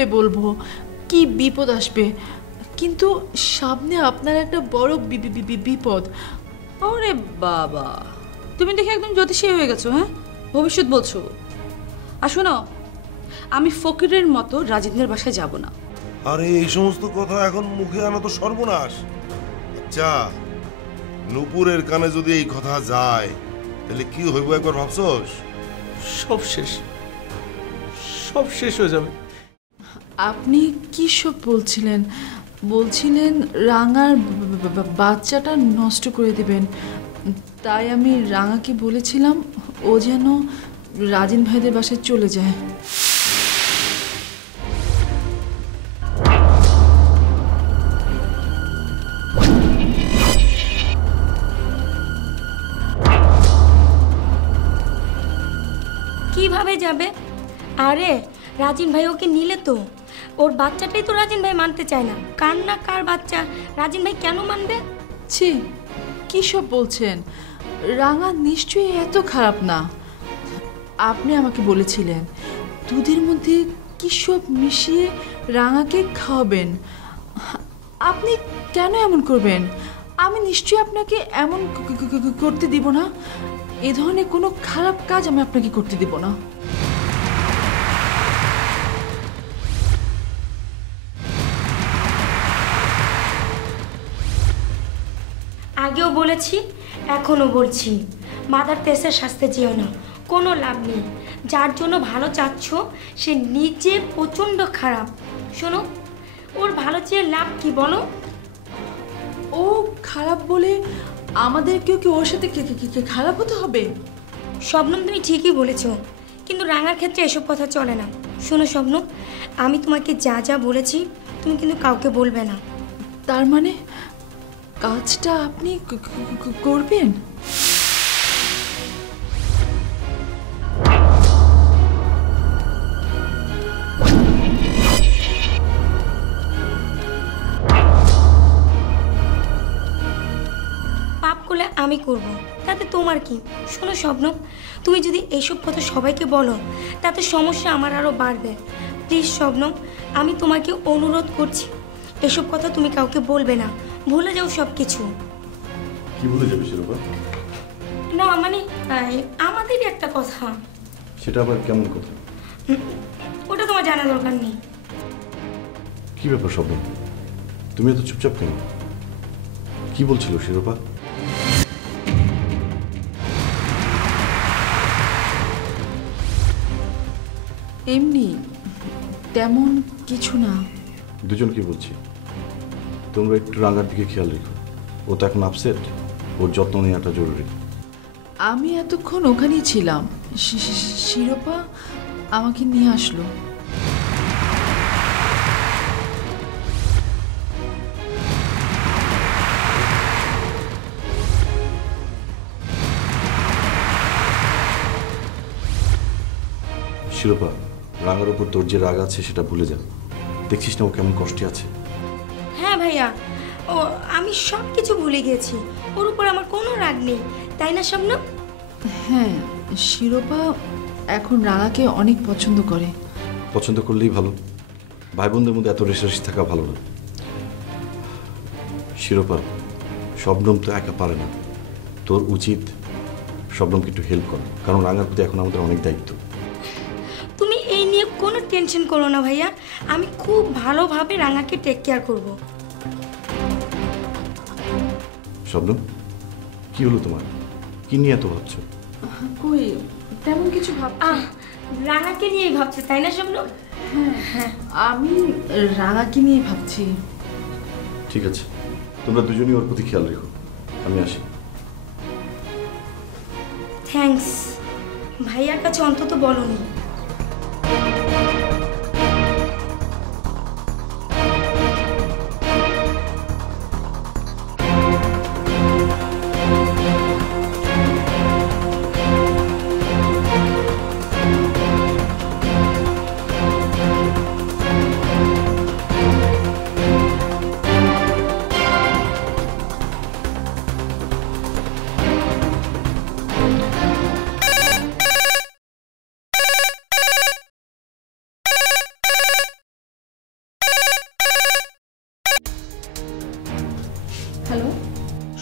কিভাবে বলবো, কি বিপদ আসবে। কিন্তু সামনে আপনার একটা বড় বিপদ। ওরে বাবা, তুমি দেখে একদম জ্যোতিষী হয়ে গেছো। হ্যাঁ, ভবিষ্যৎ বলছো। আর শোনো, আমি ফকিরের মতো রাজেন্দ্রের বাসায় যাব না। আরে এই সমস্ত কথা এখন মুখে আনা তো সর্বনাশ। আচ্ছা, নূপুরের কানে যদি এই কথা যায় তাহলে কি হইব একবার ভাবছস? সব শেষ, সব শেষ হয়ে যাবে। আপনি কি সব বলছিলেন? বলছিলেন রাঙার বাচ্চাটা নষ্ট করে দিবেন। তাই আমি রাঙাকে বলেছিলাম ও যেন রাজীন ভাইদের বাসায় চলে যায়। কিভাবে যাবে? আরে রাজিন ভাই ওকে নিলে তো, ওর বাচ্চাটাই তো রাজিন ভাই মানতে চায় না। কার না কার বাচ্চা, রাজিন ভাই কেন মানবে? ছি, কী সব বলছেন? রাঙা নিশ্চয়ই এত খারাপ না। আপনি আমাকে বলেছিলেন দুধের মধ্যে কী সব মিশিয়ে রাঙাকে খাওয়াবেন। আপনি কেন এমন করবেন? আমি নিশ্চয়ই আপনাকে এমন করতে দিব না। এ ধরনের কোনো খারাপ কাজ আমি আপনাকে করতে দিব না। আগেও বলেছি, এখনও বলছি, মাদার তেরেসার শাস্তে যেও না, কোনো লাভ নেই। যার জন্য ভালো চাচ্ছ সে নিজে প্রচণ্ড খারাপ। শোনো, ওর ভালো চেয়ে লাভ কি বলো? ও খারাপ বলে আমাদেরকেও কি ওর সাথে খারাপ হতে হবে? শবনম, তুমি ঠিকই বলেছ, কিন্তু রাঙার ক্ষেত্রে এসব কথা চলে না। শোনো শবনম, আমি তোমাকে যা যা বলেছি তুমি কিন্তু কাউকে বলবে না। তার মানে কাজটা আপনি করবেন? পাপ করলে আমি করব, তাতে তোমার কি? শোনো শবনম, তুমি যদি এইসব কথা সবাইকে বলো তাতে সমস্যা আমার আরও বাড়বে। প্লিজ শবনম, আমি তোমাকে অনুরোধ করছি, এসব কথা তুমি কাউকে বলবে না। ভুলে যাও সব কিছু। কি ভুলে যাবে শিরোপা? না মানে আমাদেরই একটা কথা। সেটা আবার কেমন কথা? ওটা তোমার জানা দরকার নেই। কি ব্যাপার শব্দ? তুমি এত চুপচাপ কেন? কি বলছিল শিরোপা? এমনি, তেমন কিছু না। দুজনকে বলছি, তোমরা একটু রাঙার দিকে খেয়াল রেখো। ও তো এখন আপসেট, ওর যত্ন নেওয়াটা জরুরি। আমি এতক্ষণ ওখানেই ছিলাম, শিরোপা আমাকে নিয়ে আসলো। শিরোপা, রাঙার উপর তোর যে রাগ আছে সেটা ভুলে যা। দেখছিস না ও কেমন কষ্টে আছে? হ্যাঁ ভাইয়া, ও আমি সব কিছু ভুলে গেছি। ওর উপর আমার কোনো রাগ নেই, তাই না শবনম? হ্যাঁ, শিরোপা এখন রাঙাকে অনেক পছন্দ করে। পছন্দ করলেই ভালো, ভাই বোনদের মধ্যে এত রেষারেষি থাকা ভালো না। শিরোপা, শবনম তো একা পারে না, তোর উচিত শবনমকে একটু হেল্প কর, কারণ রাঙার প্রতি এখন আমাদের অনেক দায়িত্ব। তুমি এই নিয়ে কোনো টেনশন করো না ভাইয়া, আমি খুব ভালোভাবে রাঙাকে টেক কেয়ার করব। শবনম, কি হলো তোমার? কি নিয়ে এত ভাবছো? কই তেমন কিছু ভাব। রাঙাকে নিয়েই ভাবছো তাই না শবনম? হ্যাঁ, আমি রাঙাকে নিয়ে ভাবছি। ঠিক আছে, তোমরা দুজনই ওর প্রতি খেয়াল রেখো, আমি আসি। থ্যাঙ্কস, ভাইয়ার কাছে অন্তত বলোনি।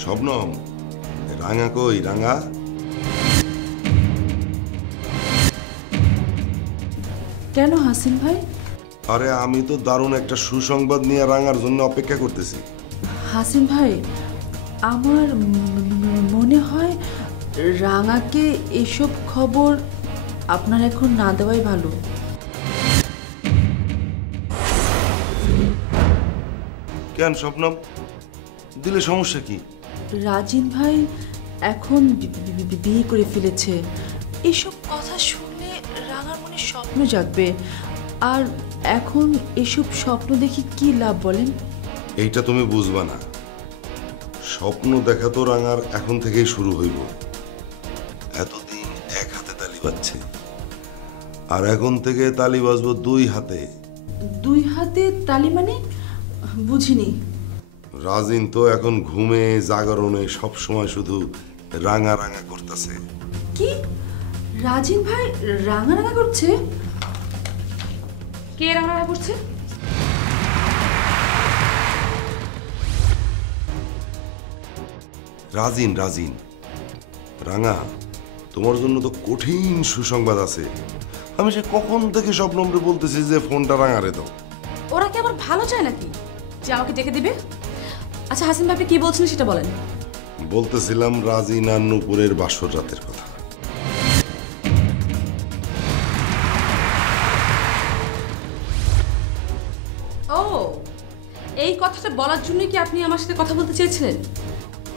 শবনম, রাঙা কই রাঙা? কেন হাসিন ভাই? আরে আমি তো দারুণ একটা সুসংবাদ নিয়ে রাঙার জন্য অপেক্ষা করতেছি। হাসিন ভাই, আমার মনে হয় রাঙাকে এসব খবর আপনার এখন না দেওয়াই ভালো। কেন শবনম, দিলে সমস্যা কি? রাজিন ভাই এখন বিয়ে করে ফেলেছে। এসব কথা শুনলে রাঙার মনে স্বপ্ন জাগবে, আর এখন এসব স্বপ্ন দেখি কি লাভ বলেন? এইটা তুমি বুঝবা না। স্বপ্ন দেখা তো রাঙার এখন থেকেই শুরু হইব। এতদিন এক হাতে তালি বাজছে, আর এখন থেকে তালি বাজবো দুই হাতে। দুই হাতে তালি মানে বুঝিনি। রাজিন তো এখন ঘুমে জাগরণে সব সময় শুধু রাঙা রাঙা করতেছে। কি? রাজিন ভাই রাঙা রাঙা করছে? কে রাঙা রাঙা করছে? রাজিন রাজিন। রাঙা, তোমার জন্য তো কঠিন সুসংবাদ আছে। আমি সে কখন থেকে স্বপ্নমরে বলতেছি যে ফোনটা রাঙারে দাও। ওরা কি আবার ভালো চায় নাকি যে আমাকে ডেকে দিবে? আচ্ছা হাসিন ভাই, আপনি কি বলছেন সেটা বলেন। বলতেছিলাম রাজিন আর নূপুরের বাসর রাতের কথা। ও, এই কথাটা বলার জন্য কি আপনি আমার সাথে কথা বলতে চেয়েছিলেন?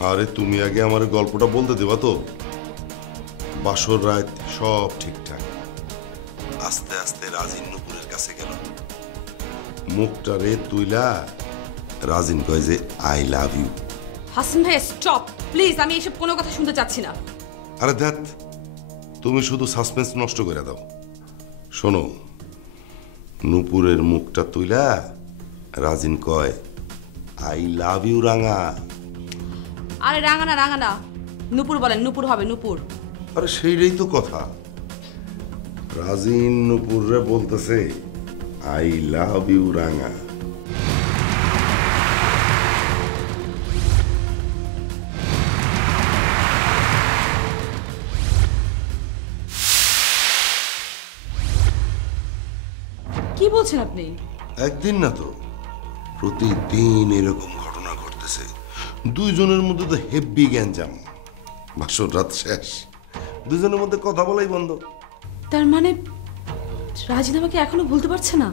আরে তুমি আগে আমার গল্পটা বলতে দেবা তো। বাসর রাত সব ঠিকঠাক। আস্তে আস্তে রাজিন নূপুরের কাছে গেল। মুখটা রে তুইলা রাজিন কয় যে আই লাভ ইউ। হাসিন ভাই স্টপ প্লিজ, আমি এসব কোনো কথা শুনতে চাচ্ছি না। আরে দেখ, তুমি শুধু সাসপেন্স নষ্ট করে দাও। শোনো, নূপুরের মুখটা তুইলা রাজিন কয় আই লাভ ইউ রাঙা। আরে রাঙা না, নূপুর বলেন, নূপুর হবে, নূপুর। আরে সেইটাই তো কথা। রাজিন নূপুরে বলতেছে আই লাভ ইউ রাঙা। কি বলছেন আপনি? একদিন না তো, প্রতিদিন এরকম ঘটনা ঘটতেছে। দুইজনের মধ্যে তো হেভি গ্যাঞ্জাম। বাসর রাত শেষ, দুজনের মধ্যে কথা বলাই বন্ধ। তার মানে রাজিন আমাকে এখনো ভুলতে পারছে না?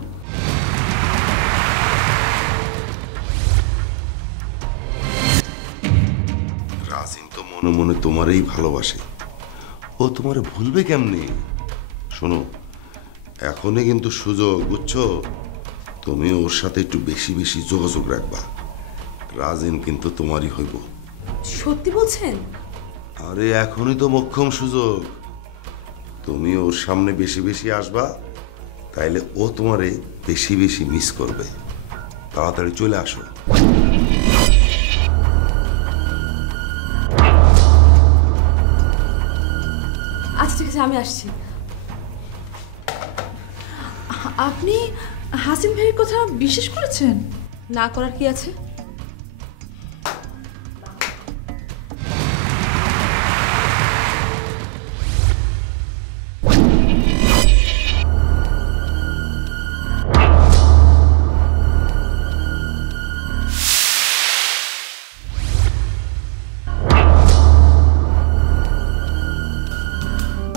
রাজিন তো মনে মনে তোমারই ভালোবাসে। ও তোমারে ভুলবে কেমনে? শোনো, এখনই কিন্তু সুযোগ, বুঝছো? তুমি ওর সাথে একটু বেশি বেশি যোগাযোগ রাখবা। রাজিন কিন্তু তোমারই হইব। সত্যি বলছেন? আরে এখনই তো মোক্ষম সুযোগ। তুমি ওর সামনে বেশি বেশি আসবা, তাইলে ও তোমারে বেশি বেশি মিস করবে। তাড়াতাড়ি চলে আসো। আচ্ছা ঠিক আছে, আমি আসছি। আপনি হাসিন ভাইয়ের কথা বিশ্বাস করেছেন? না করার কি আছে?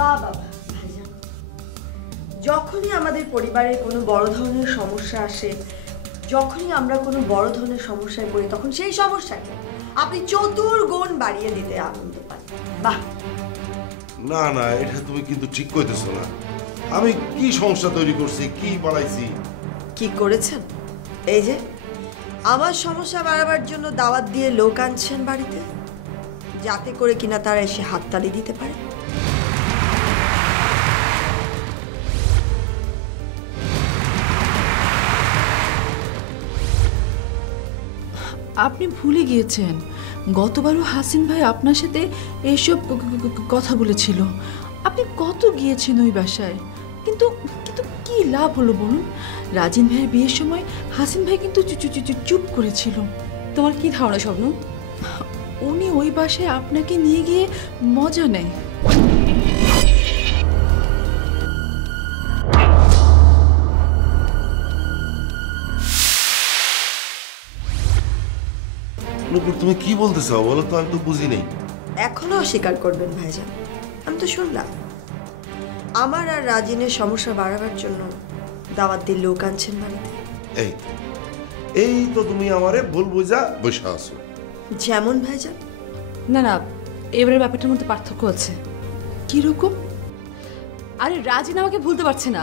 বাবা ভাইজান, যখনই আমাদের পরিবারে কোনো বড় ধরনের সমস্যা আসে, যখনই আমরা কোনো বড় ধরনের সমস্যায় পড়ি, তখন সেই সমস্যাকে আপনি চতুর্গুণ বাড়িয়ে দিতে আনন্দ পান। বাহ! না না, এটা তুমি কিন্তু ঠিক কইতেছো না। আমি কি সমস্যা তৈরি করছি, কি বাড়াইছি? কি করেছেন? এই যে আমার সমস্যা বাড়াবার জন্য দাওয়াত দিয়ে লোক আনছেন বাড়িতে, যাতে করে কিনা তারা এসে হাততালি দিতে পারে। আপনি ভুলে গিয়েছেন, গতবারও হাসিন ভাই আপনার সাথে এইসব কথা বলেছিল। আপনি কত গিয়েছেন ওই বাসায়, কিন্তু কিন্তু কি লাভ হলো বলুন? রাজিন ভাইয়ের বিয়ের সময় হাসিন ভাই কিন্তু চুপ করেছিল। তোমার কি ধারণা স্বপ্ন? উনি ওই বাসায় আপনাকে নিয়ে গিয়ে মজা নেয়। নুপুর তুমি কি বলতে চাও বলো তো, আমি তো বুঝি নেই। এখনো অস্বীকার করবেন ভাইজান? আমি তো শুনলাম আমার আর রাজিনের সমস্যা বাড়াবার জন্য দাওয়াত দিয়ে লোক আনছেন বাড়িতে। এই এই তো তুমি আমারে ভুল বুঝা বসে আছো। যেমন ভাইজান? না না, এবারের ব্যাপারটার মধ্যে পার্থক্য আছে। কিরকম? আরে রাজিন আমাকে ভুলতে পারছে না।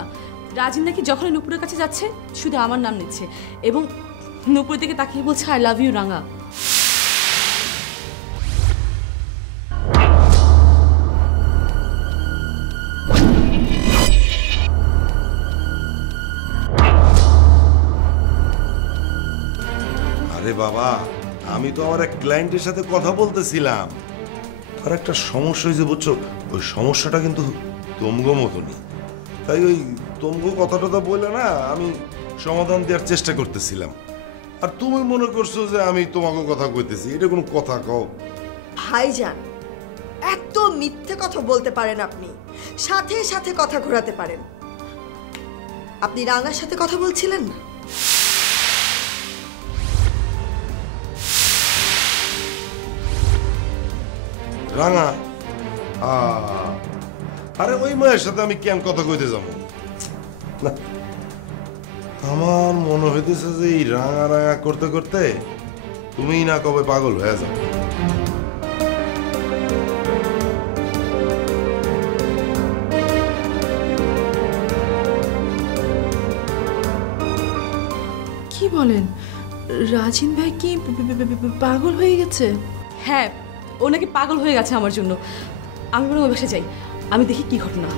রাজিন নাকি যখনই নুপুরের কাছে যাচ্ছে শুধু আমার নাম নিচ্ছে এবং নুপুরের দিকে তাকিয়ে বলছে আই লাভ ইউ রাঙা। আরে বাবা, আমি তো আমার এক ক্লায়েন্টের সাথে কথা বলতেছিলাম, আর একটা সমস্যা হয়েছে বুঝছো। ওই সমস্যাটা কিন্তু তোমগো মতনই, তাই ওই তোমগো কথাটা তো বললে না, আমি সমাধান দেওয়ার চেষ্টা করতেছিলাম। আর তুমি মনে করছো যে আমি তোমাকে কথা কইতেছি, এটা কোনো কথা কও? ভাইজান এত মিথ্যে কথা বলতে পারেন আপনি, সাথে সাথে কথা ঘোরাতে পারেন। আপনি রাঙার সাথে কথা বলছিলেন না? রাঙা? আরে ওই মায়ের সাথে আমি কেন কথা কইতে যাবো না। আমার মনে হইতেছে যে এই রাঙা রাঙা করতে করতে তুমি না কবে পাগল হয়ে যাও। কি বলেন? রাজিন ভাই কি পাগল হয়ে গেছে? হ্যাঁ, ও নাকি পাগল হয়ে গেছে আমার জন্য। আমি বরং ওই বাসায় যাই, আমি দেখি কি ঘটনা।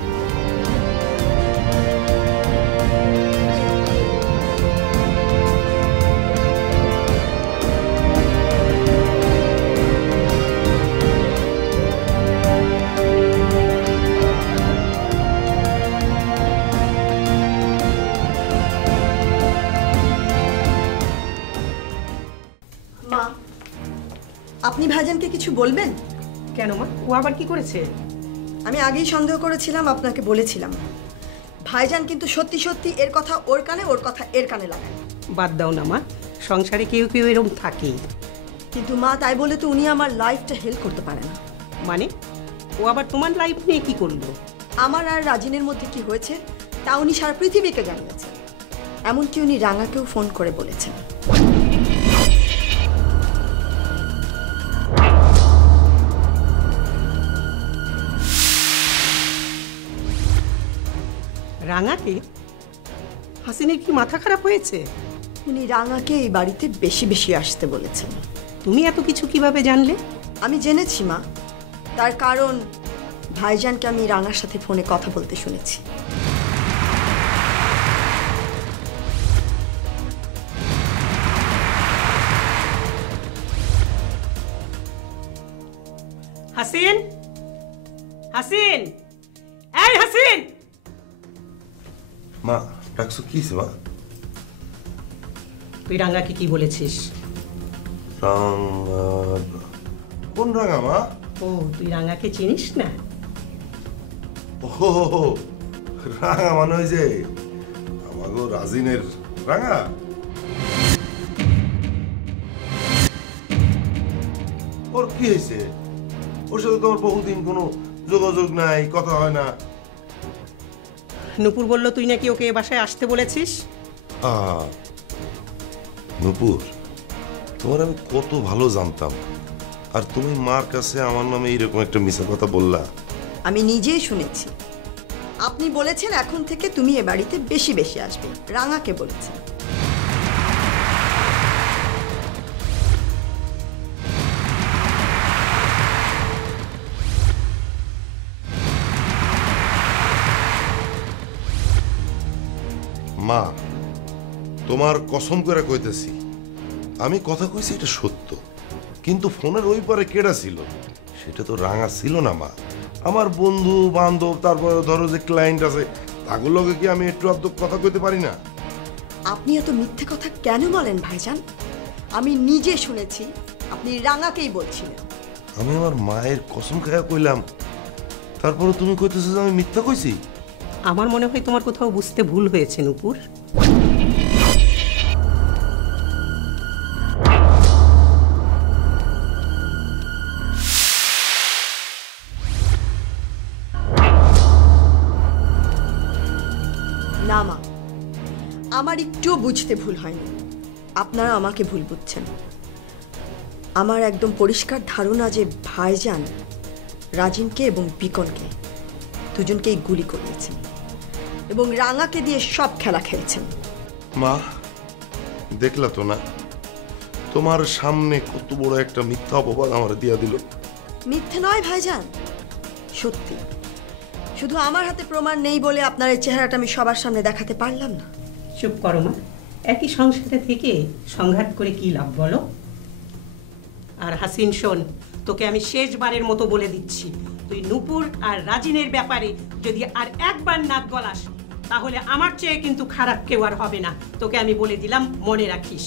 মা, আপনি ভাইজানকে কিছু বলবেন? কেন মা, ও আবার কি করেছে? আমি আগেই সন্দেহ করেছিলাম, আপনাকে বলেছিলাম। ভাইজান কিন্তু সত্যি সত্যি এর কথা ওর কানে, ওর কথা এর কানে লাগায়। বাদ দাও না মা, সংসারে কেউ কেউ এরকম থাকেই। কিন্তু মা, তাই বলে তো উনি আমার লাইফটা হেল্প করতে পারে না। মানে ও আবার তোমার লাইফ নিয়ে কি করলো? আমার আর রাজিনের মধ্যে কি হয়েছে তা উনি সারা পৃথিবীকে জানিয়েছেন। এমনকি উনি রাঙাকেও ফোন করে বলেছেন। রাঙাকে? হাসিনের কি মাথা খারাপ হয়েছে? উনি রাঙাকে এই বাড়িতে বেশি বেশি আসতে বলেছেন। তুমি এত কিছু কিভাবে জানলে? আমি জেনেছি মা, তার কারণ ভাইজানকে আমি রাঙার সাথে ফোনে কথা বলতে শুনেছি। হাসিন, হাসিন, এই হাসিন! মা ডাকছো কি মা? তুই রাঙাকে কি বলেছিস? কোন রাঙা মা? ও, তুই রাঙাকে চিনিস না? ও রাঙা মানে ওই যে আমাগো রাজিনের রাঙা। ওর কি হয়েছে? ওর সাথে তোমার বহুদিন কোনো যোগাযোগ নাই, কথা হয় না। নুপুর বলল তুই নাকি ওকে এ বাসায় আসতে বলেছিস। নূপুর, তোমার আমি কত ভালো জানতাম, আর তুমি মার কাছে আমার নামে এইরকম একটা মিছা কথা বললা। আমি নিজেই শুনেছি। আপনি বলেছেন এখন থেকে তুমি এ বাড়িতে বেশি বেশি আসবে, রাঙাকে বলেছেন। মা, তোমার কসম করে কইতেছি, আমি কথা কইছি এটা সত্য, কিন্তু ফোনের ওই পারে কেডা ছিল সেটা তো রাঙা ছিল না মা। আমার বন্ধু বান্ধব, তারপরে ধরো যে ক্লায়েন্ট আছে, তাগুলোকে কি আমি একটু আধটু কথা কইতে পারি না? আপনি এত মিথ্যে কথা কেন বলেন ভাইজান? আমি নিজে শুনেছি আপনি রাঙাকেই বলছিলেন। আমি আমার মায়ের কসম খায়া কইলাম, তারপরে তুমি কইতেছো যে আমি মিথ্যা কইছি। আমার মনে হয় তোমার কোথাও বুঝতে ভুল হয়েছে নূপুর। না মা, আমার একটুও বুঝতে ভুল হয়নি, আপনারা আমাকে ভুল বুঝছেন। আমার একদম পরিষ্কার ধারণা যে ভাইজান রাজিনকে এবং বিকনকে দুজনকেই গুলি করিয়েছেন এবং রাঙাকে দিয়ে সব খেলা খেলছেন। মা, দেখলা তো না তোমার সামনে কত বড় একটা মিথ্যা অপবাদ আমার দিয়া দিল। মিথ্যে নয় ভাইজান, সত্যি। শুধু আমার হাতে প্রমাণ নেই বলে আপনার এই চেহারাটা আমি সবার সামনে দেখাতে পারলাম না। চুপ করো মা, একই সংসারে থেকে সংঘাত করে কি লাভ বলো? আর হাসিন শোন, তোকে আমি শেষবারের মতো বলে দিচ্ছি, তুই নূপুর আর রাজিনের ব্যাপারে যদি আর একবার নাক গলাস তাহলে আমার চেয়ে কিন্তু খারাপ কেউ আর হবে না। তোকে আমি বলে দিলাম, মনে রাখিস।